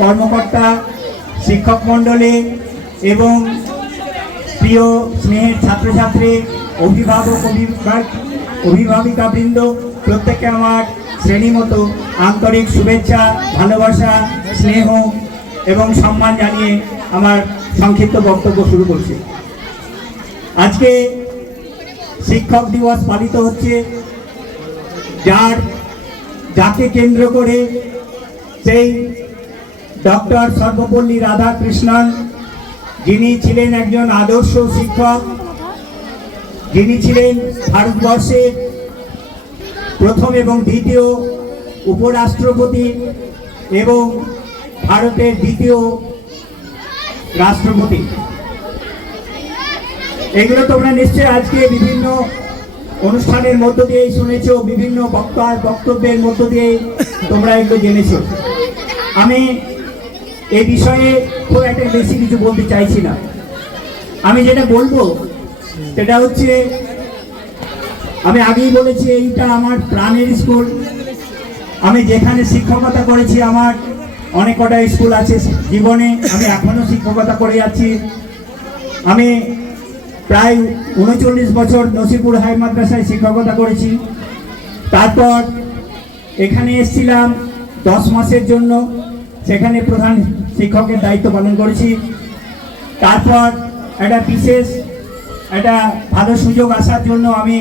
কর্মকর্তা, শিক্ষক মণ্ডলী এবং প্রিয় স্নেহের ছাত্রছাত্রী, অভিভাবক অভিভাবিকাবৃন্দ, প্রত্যেককে আমার শ্রেণীমতো আন্তরিক শুভেচ্ছা, ভালোবাসা, স্নেহ এবং সম্মান জানিয়ে আমার সংক্ষিপ্ত বক্তব্য শুরু করছি। আজকে শিক্ষক দিবস পালিত হচ্ছে, যাকে কেন্দ্র করে সেই ডক্টর সর্বপল্লী রাধাকৃষ্ণন, যিনি ছিলেন একজন আদর্শ শিক্ষক, যিনি ছিলেন ভারতবর্ষের প্রথম এবং দ্বিতীয় উপরাষ্ট্রপতি এবং ভারতের দ্বিতীয় রাষ্ট্রপতি। এগুলো তোমরা নিশ্চয়ই আজকে বিভিন্ন অনুষ্ঠানের মধ্য দিয়ে শুনেছো, বিভিন্ন বক্তব্যের মধ্য দিয়ে তোমরা এগুলো জেনেছো। আমি এই বিষয়ে খুব একটা বেশি কিছু বলতে চাইছি না। আমি যেটা বলবো সেটা হচ্ছে, আমি আগেই বলেছি এইটা আমার প্রাণের স্কুল। আমি যেখানে শিক্ষকতা করেছি, আমার অনেক কটা স্কুল আছে জীবনে, আমি এখনো শিক্ষকতা করে যাচ্ছি। আমি প্রায় 39 বছর নসিপুর হাই মাদ্রাসায় শিক্ষকতা করেছি। তারপর এখানে এসেছিলাম 10 মাসের জন্য, সেখানে প্রধান শিক্ষকের দায়িত্ব পালন করেছি। তারপর একটা বিশেষ একটা ভালো সুযোগ আসার জন্য আমি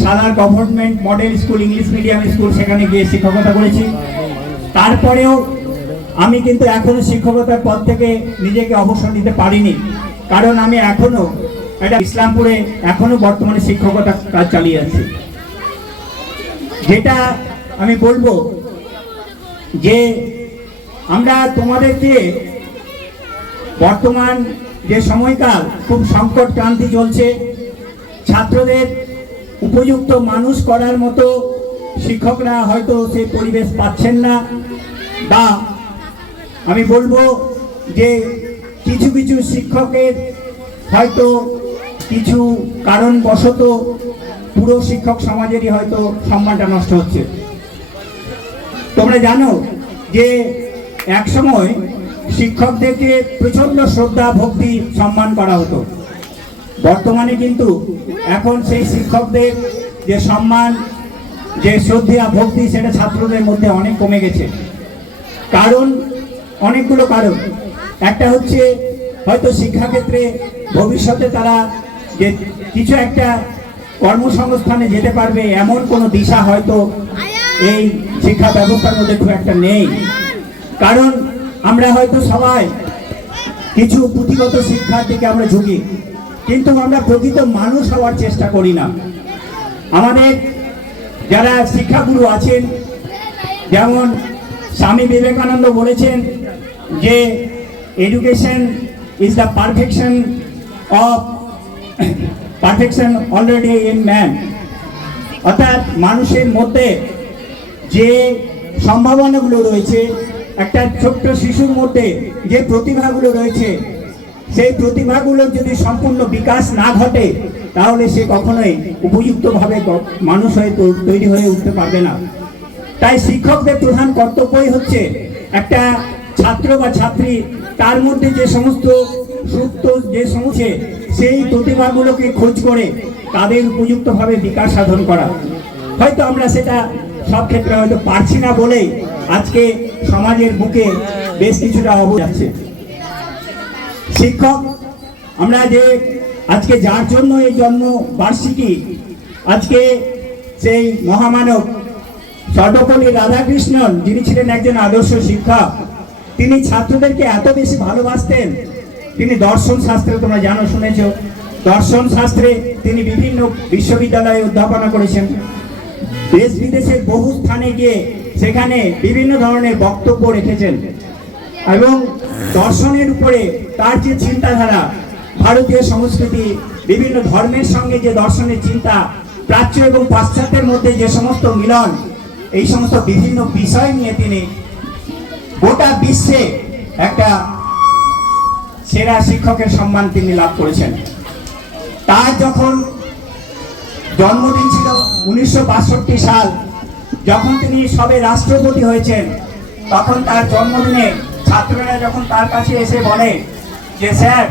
Salar government model school, English medium school, সেখানে গিয়ে শিক্ষকতা করেছি। তারপরেও আমি কিন্তু এখনো শিক্ষকতার পদ থেকে নিজেকে অবসর নিতে পারিনি, কারণ আমি এখনো এটা ইসলামপুরে এখনো বর্তমানে শিক্ষকতা কাজ চালিয়ে যাচ্ছি। যেটা আমি বলবো যে আমরা তোমাদেরকে বর্তমান যে সময়কাল খুব সংকট ক্রান্তি চলছে, ছাত্রদের উপযুক্ত মানুষ করার মতো শিক্ষকরা হয়তো সেই পরিবেশ পাচ্ছেন না, বা আমি বলবো যে কিছু কিছু শিক্ষকের হয়তো কিছু কারণবশত পুরো শিক্ষক সমাজেরই হয়তো সম্মানটা নষ্ট হচ্ছে। তোমরা জানো যে একসময় শিক্ষকদেরকে প্রচন্ড শ্রদ্ধা, ভক্তি, সম্মান করা হতো। বর্তমানে কিন্তু এখন সেই শিক্ষকদের যে সম্মান, যে শ্রদ্ধা, ভক্তি, সেটা ছাত্রদের মধ্যে অনেক কমে গেছে। কারণ অনেকগুলো কারণ। একটা হচ্ছে হয়তো শিক্ষাক্ষেত্রে ভবিষ্যতে তারা যে কিছু একটা কর্মসংস্থানে যেতে পারবে এমন কোনো দিশা হয়তো এই শিক্ষা ব্যবস্থার মধ্যে খুব একটা নেই। কারণ আমরা হয়তো সবাই কিছু পুঁথিগত শিক্ষার দিকে আমরা ঝুঁকি, কিন্তু আমরা প্রকৃত মানুষ হওয়ার চেষ্টা করি না। আমাদের যারা শিক্ষাগুরু আছেন, যেমন স্বামী বিবেকানন্দ বলেছেন যে education is the perfection already in man. অর্থাৎ মানুষের মধ্যে যে সম্ভাবনাগুলো রয়েছে, একটা ছোট্ট শিশুর মধ্যে যে প্রতিভাগুলো রয়েছে, সেই প্রতিভাগুলোর যদি সম্পূর্ণ বিকাশ না ঘটে তাহলে সে কখনোই উপযুক্তভাবে মানুষ হয়ে তৈরি হয়ে উঠতে পারবে না। তাই শিক্ষকদের প্রধান কর্তব্যই হচ্ছে একটা ছাত্র বা ছাত্রী, তার মধ্যে যে সমস্ত সুপ্ত যে সমস্ত সেই প্রতিভাগুলোকে খোঁজ করে তাদের উপযুক্তভাবে বিকাশ সাধন করা। হয়তো আমরা সেটা সব ক্ষেত্রে হয়তো পারছি না বলেই আজকে সমাজের বুকে বেশ কিছুটা অভাব যাচ্ছে। শিক্ষক আমরা যে আজকে যার জন্য এই জন্ম বার্ষিকী, আজকে সেই মহামানব সর্বপল্লী রাধাকৃষ্ণন, যিনি ছিলেন একজন আদর্শ শিক্ষক, তিনি ছাত্রদেরকে এত বেশি ভালোবাসতেন। তিনি দর্শন শাস্ত্রে, তোমরা জানো, শুনেছ, দর্শন শাস্ত্রে তিনি বিভিন্ন বিশ্ববিদ্যালয়ে অধ্যাপনা করেছেন। দেশ বিদেশের বহু স্থানে গিয়ে সেখানে বিভিন্ন ধরনের বক্তব্য রেখেছেন এবং দর্শনের উপরে তার যে চিন্তাধারা, ভারতীয় সংস্কৃতি, বিভিন্ন ধর্মের সঙ্গে যে দর্শনের চিন্তা, প্রাচ্য এবং পাশ্চাত্যের মধ্যে যে সমস্ত মিলন, এই সমস্ত বিভিন্ন বিষয় নিয়ে তিনি গোটা বিশ্বে একটা সেরা শিক্ষকের সম্মান তিনি লাভ করেছেন। তার যখন জন্মদিন ছিল 1962 সাল, যখন তিনি সবে রাষ্ট্রপতি হয়েছেন, তখন তার জন্মদিনে ছাত্ররা যখন তার কাছে এসে বলে যে স্যার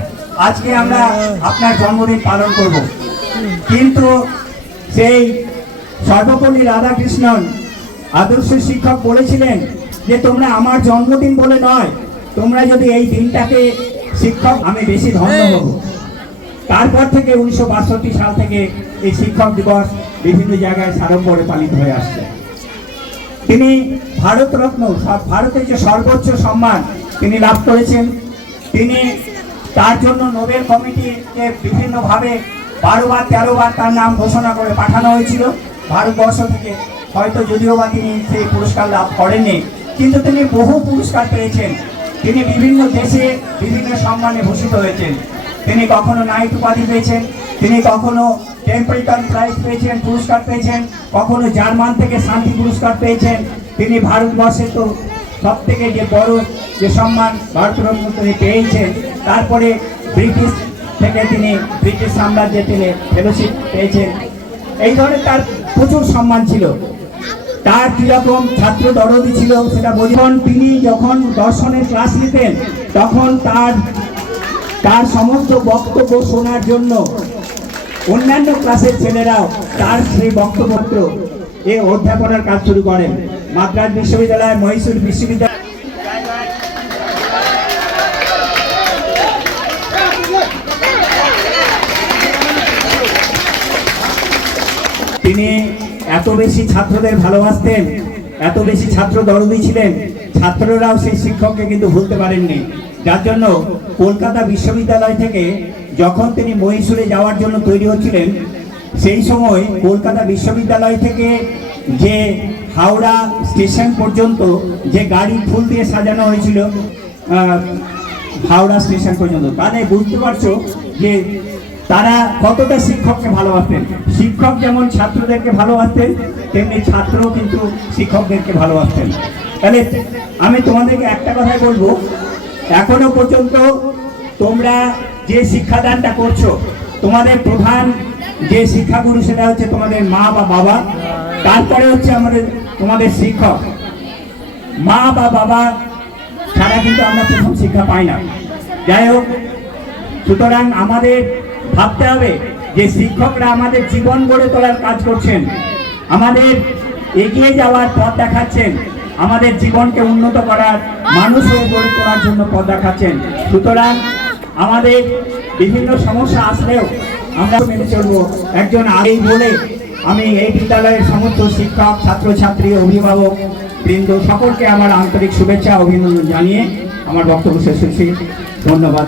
আজকে আমরা আপনার জন্মদিন পালন করব, কিন্তু সেই সর্বপল্লী রাধাকৃষ্ণন আদর্শ শিক্ষক বলেছিলেন যে তোমরা আমার জন্মদিন বলে নয়, তোমরা যদি এই দিনটাকে শিক্ষক আমি বেশি ধন্য হব। তারপর থেকে 1962 সাল থেকে এই শিক্ষক দিবস বিভিন্ন জায়গায় সাড়ম্বরে পালিত হয়ে আসছে। তিনি ভারতরত্ন, ভারতের যে সর্বোচ্চ সম্মান তিনি লাভ করেছেন। তিনি তার জন্য নোবেল কমিটিকে বিভিন্নভাবে 12 বার 13 বার তার নাম ঘোষণা করে পাঠানো হয়েছিল ভারতবর্ষ থেকে। হয়তো যদিও বা তিনি সেই পুরস্কার লাভ করেননি, কিন্তু তিনি বহু পুরস্কার পেয়েছেন। তিনি বিভিন্ন দেশে বিভিন্ন সম্মানে ভূষিত হয়েছেন। তিনি কখনো নাইট উপাধি পেয়েছেন, তিনি কখনো টেম্পলটন প্রাইজ পেয়েছেন, পুরস্কার পেয়েছেন, কখনো জার্মান থেকে শান্তি পুরস্কার পেয়েছেন। তিনি ভারতবর্ষে তো সব থেকে যে বড় যে সম্মান ভারতরত্ন তিনি পেয়েছেন। তারপরে ব্রিটিশ থেকে তিনি ব্রিটিশ সাম্রাজ্যে তিনি ফেলোশিপ পেয়েছেন। এই ধরনের তার প্রচুর সম্মান ছিল। তার কিরকম ছাত্র দরদি ছিল সেটা বোঝেন। তিনি যখন দর্শনের ক্লাস নিতেন তখন তার সমস্ত বক্তব্য শোনার জন্য অন্যান্য ক্লাসের ছেলেরাও তার সেই বক্তব্য এ অধ্যাপনার কাজ শুরু করেন। মাদ্রাজ বিশ্ববিদ্যালয়, মহীশূর বিশ্ববিদ্যালয়, তিনি এত বেশি ছাত্রদের ভালোবাসতেন, এত বেশি ছাত্র দরদি ছিলেন, ছাত্ররাও সেই শিক্ষককে কিন্তু ভুলতে পারেননি। যার জন্য কলকাতা বিশ্ববিদ্যালয় থেকে যখন তিনি মহীশূরে যাওয়ার জন্য তৈরি হচ্ছিলেন, সেই সময় কলকাতা বিশ্ববিদ্যালয় থেকে যে হাওড়া স্টেশন পর্যন্ত যে গাড়ি ফুল দিয়ে সাজানো হয়েছিল হাওড়া স্টেশন পর্যন্ত, তাহলে বুঝতে পারছো যে তারা কতটা শিক্ষককে ভালোবাসতেন। শিক্ষক যেমন ছাত্রদেরকে ভালোবাসতেন, তেমনি ছাত্রও কিন্তু শিক্ষকদেরকে ভালোবাসতেন। তাহলে আমি তোমাদেরকে একটা কথাই বলবো, এখনো পর্যন্ত তোমরা যে শিক্ষাদানটা করছো, তোমাদের প্রধান যে শিক্ষাগুরু সেটা হচ্ছে তোমাদের মা বা বাবা, তারপরে হচ্ছে তোমাদের শিক্ষক। মা বা বাবা ছাড়া কিন্তু আমরা প্রথম শিক্ষা পাই না। যাই হোক, সুতরাং আমাদের ভাবতে হবে যে শিক্ষকরা আমাদের জীবন গড়ে তোলার কাজ করছেন, আমাদের এগিয়ে যাওয়ার পথ দেখাচ্ছেন, আমাদের জীবনকে উন্নত করার, মানুষ হয়ে গড়ে তোলার জন্য পথ দেখাচ্ছেন। সুতরাং আমাদের বিভিন্ন সমস্যা আসলেও আমরা মেনে চলবো। একজন আগেই বলে আমি এই বিদ্যালয়ের সমস্ত শিক্ষক, ছাত্রছাত্রী, অভিভাবক বৃন্দ সকলকে আমার আন্তরিক শুভেচ্ছা অভিনন্দন জানিয়ে আমার বক্তব্য শেষ করছি। ধন্যবাদ।